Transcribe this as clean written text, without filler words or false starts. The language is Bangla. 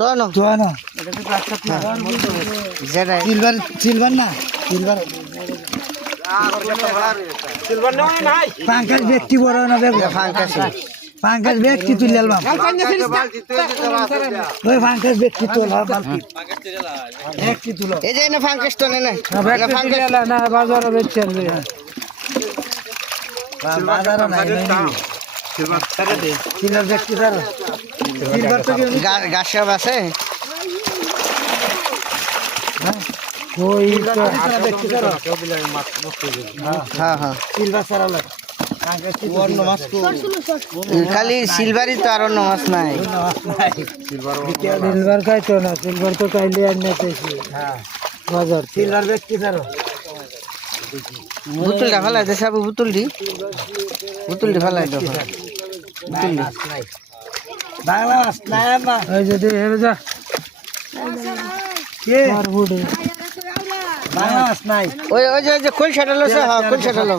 তোয়ানো তোয়ানো যেটা সিলভার সিলভার না সিলভার পাঙ্কাজ ব্যক্তি বড় না ফাঙ্কাসি পাঙ্কাজ ব্যক্তি তুলে আলবাম ওই পাঙ্কাজ ব্যক্তি তোলা বালতি ব্যক্তি তুলো এই যে না ফাঙ্কাস তো নেই ফাঙ্কাস না বাজারে বেচছেন বাজারে নাই সিলভার ব্যক্তি স্যার সিলভার তো গাছ সব আছে ওই ব্যক্তি স্যার হ্যাঁ হ্যাঁ সিলভার স্যার খালি সিলভারই তো আর অন্য মাছ নাই সিলভার খাইতো না সিলভার তো খাইলে আর নেতেছি বাজার সিলভার ব্যক্তি স্যার বুতুলটা ফেলাই দে সাবু বুতুলটি ফেলাই দাও বাংলা মাছ নাই আম্মা ওই যে হেরে যা কে মারবুড়ে বাংলা মাছ নাই ওই যে খোলসাটা লছে হ্যাঁ খোলসাটা লো